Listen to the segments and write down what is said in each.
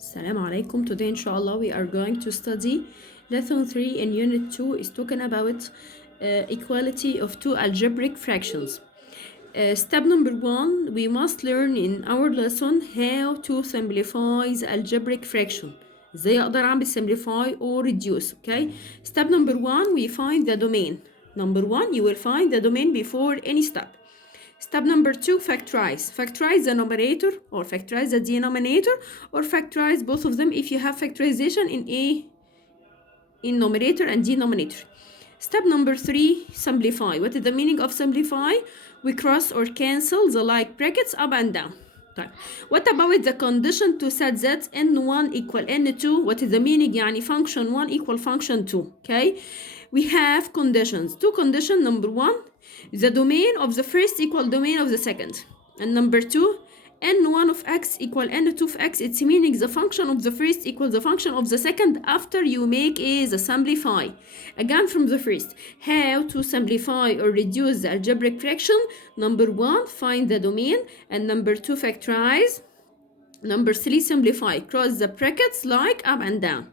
Assalamu alaikum. Today inshallah we are going to study lesson 3 in unit 2 is talking about equality of two algebraic fractions. Step number 1, we must learn in our lesson how to simplify the algebraic fraction. ازاي اقدر اعمل simplify or reduce. Okay, step number 1, we find the domain. Number 1, you will find the domain before any step. Step number 2, factorize. Factorize the numerator or factorize the denominator or factorize both of them if you have factorization in numerator and denominator. Step number 3, simplify. What is the meaning of simplify? We cross or cancel the like brackets up and down. What about the condition to set that n1 equal n2? What is the meaning? يعني function 1 equal function 2. Okay, we have conditions. Two conditions. Number 1, the domain of the first equal domain of the second, and number 2, n1 of x equal n2 of x. It's meaning the function of the first equals the function of the second after you make the simplify. Again from the first, how to simplify or reduce the algebraic fraction. Number 1, find the domain, and number 2, factorize. Number 3, simplify, cross the brackets like up and down.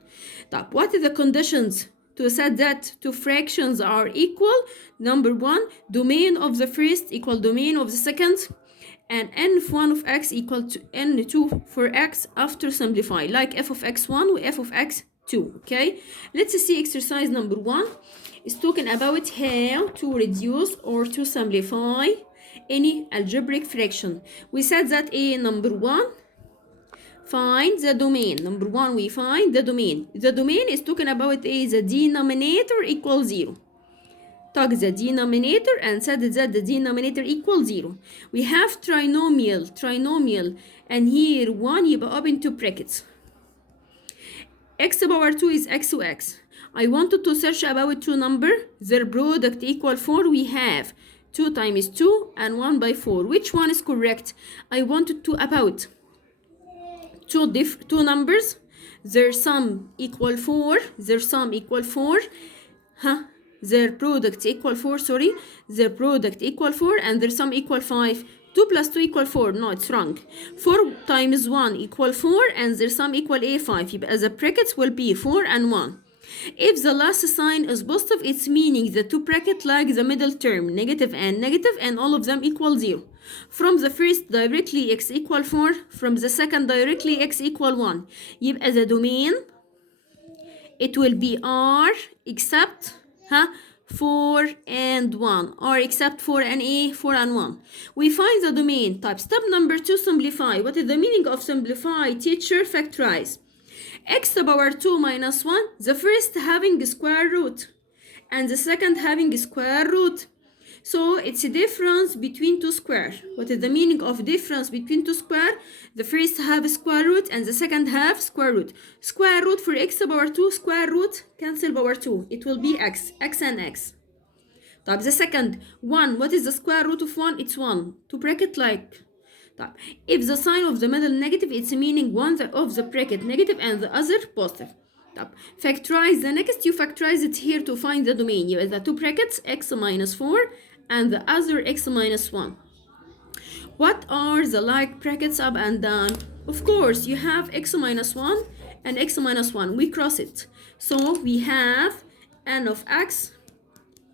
What are the conditions to set that two fractions are equal? Number 1, domain of the first equal domain of the second, and n1 of x equal to n2 for x after simplify, like f of x1 with f of x2. Okay, let's see exercise number 1 is talking about how to reduce or to simplify any algebraic fraction. We said that number 1, find the domain. Number 1, we find the domain. The domain is talking about the denominator equals 0. Take the denominator and set that the denominator equals 0. We have trinomial, and here 1 يبقى open two brackets. X power 2 is x to x. I wanted to search about two number, their product equal 4. We have 2 times 2 and 1 by 4. Which one is correct? I wanted to about two numbers, their sum equal 4, their product equal 4, their product equal 4 and their sum equal 5. 2 plus 2 equal 4. No, it's wrong. 4 times 1 equal 4 and their sum equal 5. يبقى the brackets will be 4 and 1. If the last sign is positive, it's meaning the two brackets like the middle term, negative, and all of them equal 0. From the first directly x equal 4, from the second directly x equal 1. يبقى the domain, it will be R except 4 and 1, or except 4 and 4 and 1. We find the domain. Step number 2, simplify. What is the meaning of simplify? Teacher, factorize. X power 2 minus 1, the first having square root and the second having square root. So it's a difference between two square. What is the meaning of difference between two square? The first have square root and the second have square root. Square root for x power 2, square root cancel power 2. It will be x and x. The second 1, what is the square root of 1? It's 1. To bracket like. If the sign of the middle negative, it's meaning one of the bracket negative and the other positive. Factorize the next, you factorize it here to find the domain. You have the two brackets x minus 4 and the other x minus 1. What are the like brackets up and down? Of course, you have x minus 1 and x minus 1. We cross it. So we have n of x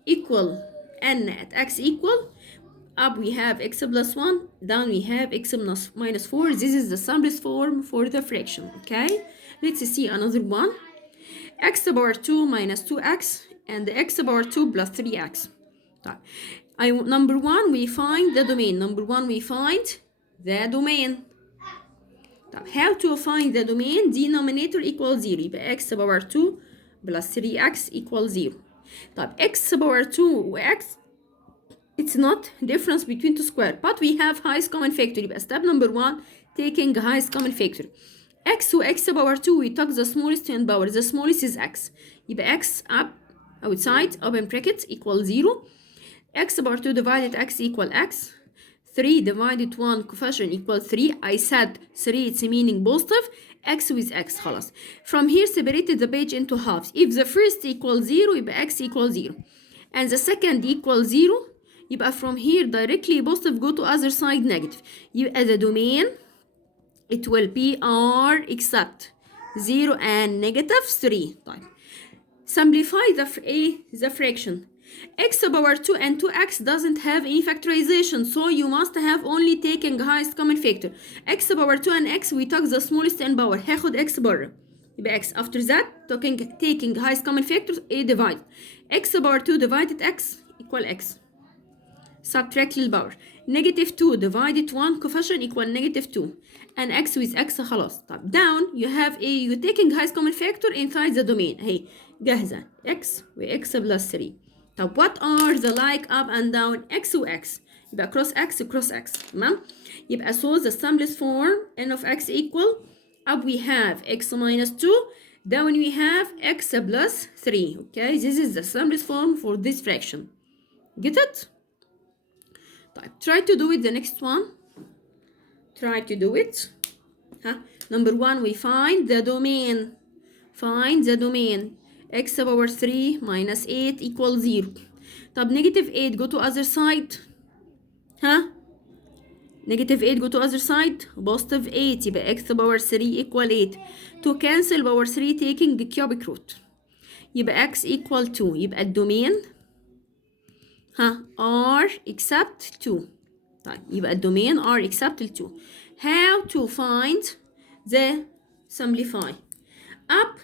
equal n at x equal. Up we have x plus 1, down we have x minus 4. This is the simplest form for the fraction. Okay, let's see another one. X power 2 minus 2x and x power 2 plus 3x. Number 1, we find the domain. How to find the domain? Denominator equals 0. يبقى x power 2 plus 3x equals 0. X power 2 x, it's not difference between two square, but we have highest common factor. يبقى step number 1, taking highest common factor. X to x power 2, we took the smallest in power. The smallest is x. يبقى x up outside open bracket equals 0. X power 2 divided x equal x. 3 divided 1 coefficient equal 3. I said 3, it's meaning positive. X with x خلاص. From here separated the page into halves. If the first equals 0, يبقى x equals 0 and the second equals 0, يبقى from here directly positive go to other side negative. يبقى the domain it will be r except 0 and negative 3. طيب simplify the fraction. X power 2 and 2x doesn't have any factorization, so you must have only taken highest common factor. X power 2 and x we took the smallest in power. هاخد x بره يبقى x. After that taking highest common factor a divide. X power 2 divided x equal x. subtract للباور. negative 2 divided 1 coefficient equal negative 2 and x with x خلاص. طب down you have a you taking highest common factor inside the domain اهي جاهزة x و x plus 3. طب what are the like up and down x و x يبقى cross x تمام. يبقى so the simplest form n of x equal up we have x minus 2 down we have x plus 3. okay this is the simplest form for this fraction. get it? طيب try to do it the next one. try to do it. Number 1 we find the domain. find the domain. x power 3 minus 8 equals 0. طب negative 8 go to other side. negative 8 go to other side. positive 8 يبقى x power 3 equal 8. to cancel power 3 taking cubic root يبقى x equal 2. يبقى الدومين r except 2. طيب يبقى الدومين r except 2. how to find the simplify. up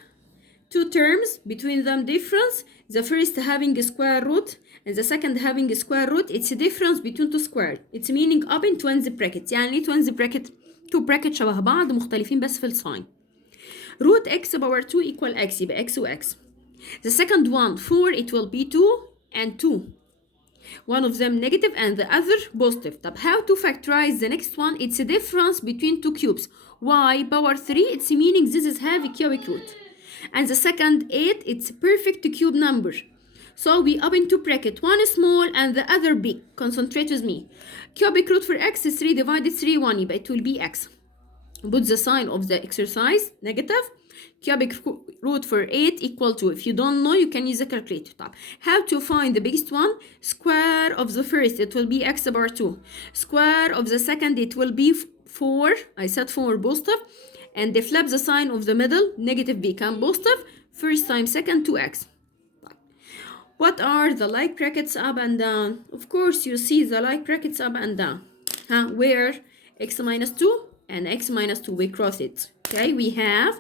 two terms between them difference. the first having a square root and the second having a square root. it's a difference between two squares. it's meaning up in twins brackets. يعني ايه twins bracket؟ two brackets شبه بعض مختلفين بس في الساين. root x power 2 equal x يبقى x و x. the second one 4 it will be 2 and 2. one of them negative and the other positive. طب how to factorize the next one? it's a difference between two cubes. y power 3 it's meaning this is have a cubic root. and the second 8 it's perfect cube number. so we open two bracket one small and the other big. concentrate with me. cubic root for x is 3 divided 3 1 يبقى it will be x. put the sign of the exercise negative. cubic root for 8 equal to, if you don't know you can use a calculator. طب how to find the biggest one? square of the first it will be x power 2. square of the second it will be 4. I said 4 positive. and they flip the sign of the middle negative become positive. first time second 2x. what are the like brackets up and down? of course you see the like brackets up and down. where x minus 2 and x minus 2 we cross it. okay we have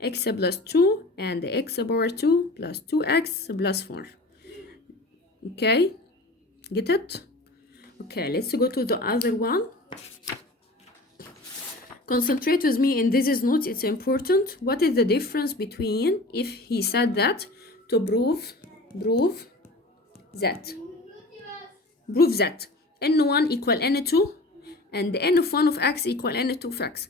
x plus 2 and x power 2 plus 2x plus 4. okay get it? okay let's go to the other one. concentrate with me in this note, it's important. what is the difference between if he said that to prove that n1 equal n2 and n of 1 of x equal n2 of x.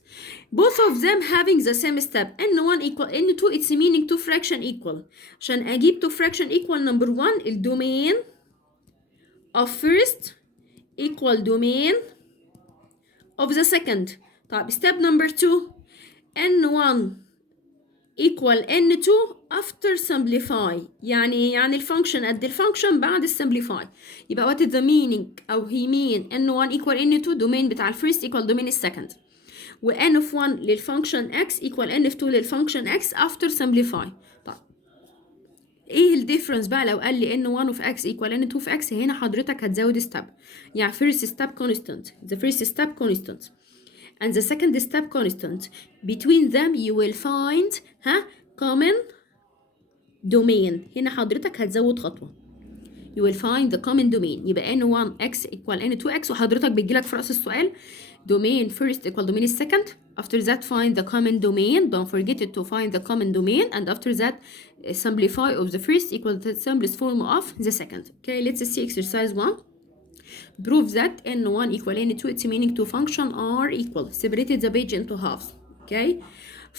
both of them having the same step. n1 equal n2 it's meaning two fraction equal. عشان اجيب two fraction equal number 1 الدومين of first equal domain of the second. طيب step number 2 n1 equal n2 after simplify. يعني الفانكشن قد الفانكشن بعد السمبليفاي. يبقى what is the meaning أو he mean n1 equal n2 دومين بتاع الفيرست equal دومين السكند. و n of 1 للفانكشن x equal n of 2 للفانكشن x after simplify. طيب ايه الديفرنس بقى لو قال لي n1 of x equal n2 of x؟ هنا حضرتك هتزود step. يعني first step constant. the first step constant and the second step constant. between them you will find common domain. هنا حضرتك هتزود خطوة. you will find the common domain. يبقى n1x equal n2x وحضرتك بيجيلك في رأس السؤال domain first equal domain second. after that find the common domain. don't forget it to find the common domain and after that simplify of the first equal the simplest form of the second. okay let's see exercise 1. prove that n1 equal n2 it's meaning two function are equal. separated the page into halves. okay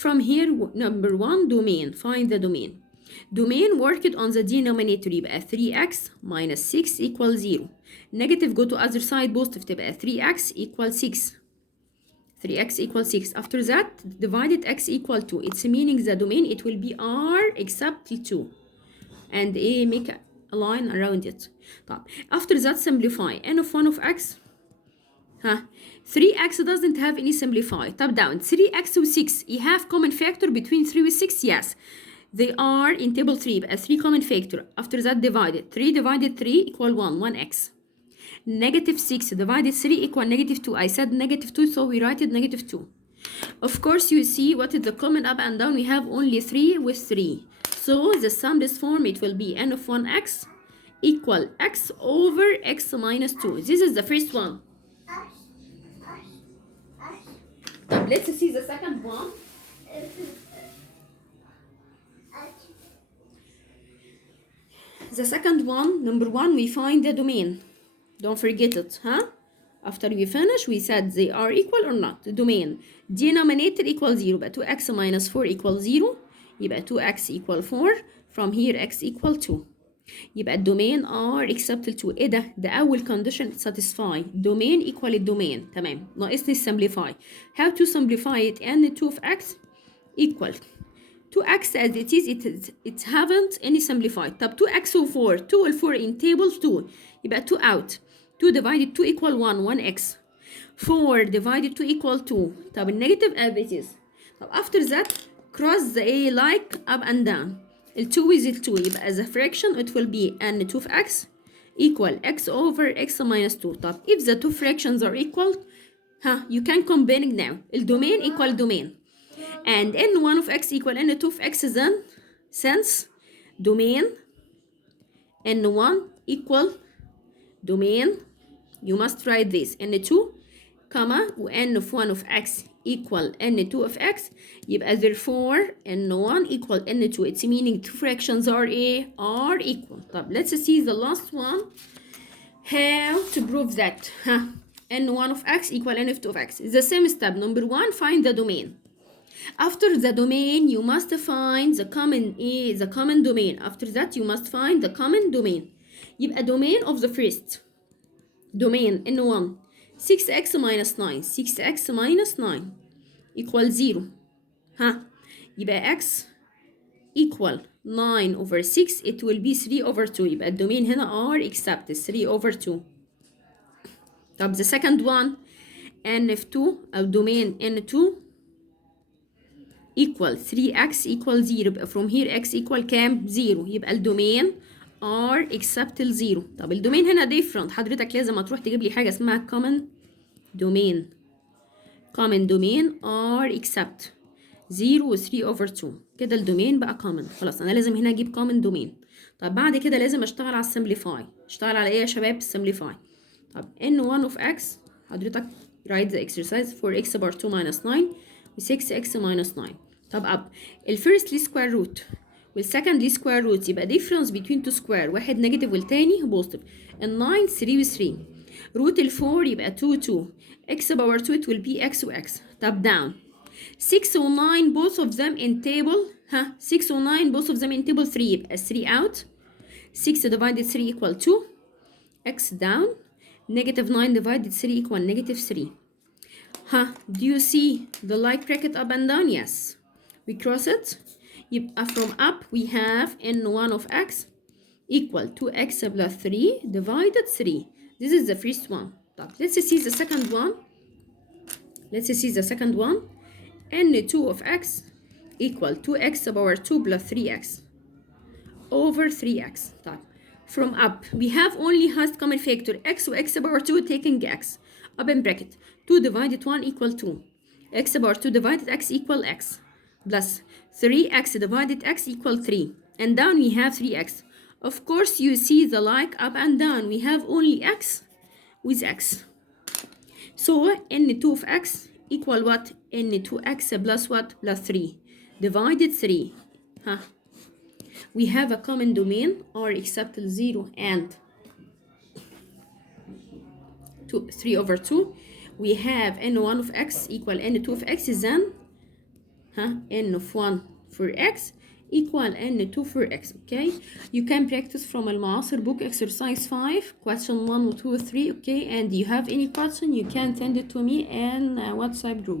from here number 1 domain. find the domain. domain worked on the denominator يبقى 3x minus 6 equal 0. negative go to other side positive تبقى 3x equal 6. 3x equal 6. after that divided x equal 2. it's meaning the domain it will be r except 2 and make a line around it. طب after that simplify n of 1 of x ها 3x doesn't have any simplify. طب down 3x و 6 you have common factor between 3 و 6 yes they are in table 3 يبقى 3 common factor after that divided 3 divided 3 equal 1 1x negative 6 divided 3 equal negative 2 I said negative 2 so we write it negative 2 of course you see what is the common up and down we have only 3 with 3 so the simplest form it will be n of 1x equal x over x minus 2 this is the first one. Let's see the second one. The second one, number 1, we find the domain. Don't forget it, huh? After we finish, we said they are equal or not. The domain. Denominator equals 0. But 2x minus 4 equals 0. يبقى 2x equal 4. From here, x equal 2. يبقى الدومين r except 2 ايه ده اول condition satisfy domain equal الدومين تمام ناقصني simplify how to simplify it n 2 of x equal 2x as it is it haven't any simplified طب 2x و 4 2 وال 4 in table 2 يبقى 2 out 2 divided 2 equal 1 1x 4 divided 2 equal 2 طب النيجاتيف as it is طب after that cross the a like up and down ال 2 with ال 2 يبقى as a fraction it will be n 2 of x equal x over x minus 2 طب if the two fractions are equal you can combine it now الدومين equal domain and n1 of x equal n2 of x then since domain n1 equal domain you must write this n2 comma و n of 1 of x equal n2 of x يبقى therefore n1 equal n2 it's meaning two fractions are equal طب let's see the last one how to prove that n1 of x equal n2 of x the same step number 1 find the domain after the domain you must find the common domain after that you must find the common domain يبقى domain of the first domain n1 6x minus 9 6x minus 9 equal 0 يبقى x equal 9 over 6 it will be 3 over 2 يبقى الدومين هنا r except 3 over 2 طب the second one n of 2 أو domain n2 equal 3x equal 0 يبقى from here x equal كام 0 يبقى الدومين r except 0 طب الدومين هنا different حضرتك لازم هتروح تجيب لي حاجة اسمها common domain r except 0 و 3 over 2 كده الدومين بقى common خلاص أنا لازم هنا أجيب common domain طب بعد كده لازم أشتغل على simplify اشتغل على إيه يا شباب simplify طب n1 of x حضرتك write the exercise 4x power 2 minus 9 و 6x minus 9 طب up الفيرست ليه square root والسكند ليه square root يبقى difference between two square واحد نيجاتيف والتاني بوزيتيف ال 9 3 و 3 root ال 4 يبقى 2 2 x power 2 it will be x و x طب down 6 و 9 both of them in table 6 و 9 both of them in table 3 يبقى 3 out 6 divided 3 equal 2 x down negative 9 divided 3 equal negative 3 do you see the like bracket up and down yes we cross it يبقى from up we have n1 of x equal 2x plus 3 divided 3 this is the first one طب let's see the second one n2 of x equal 2x power 2 plus 3x over 3x طب from up we have only highest common factor x و x power 2 taking x open bracket 2 divided 1 equal 2 x power 2 divided x equal x plus 3x divided x equal 3 and down we have 3x of course you see the like up and down we have only x with x so n2 of x equal what n2x plus what plus 3 divided 3 we have a common domain r except 0 and 3 over 2 we have n1 of x equal n2 of x then n of 1 for x equal n2 for x okay you can practice from المعاصر book exercise 5 question 1 و 2 و 3 okay and you have any question you can send it to me in WhatsApp group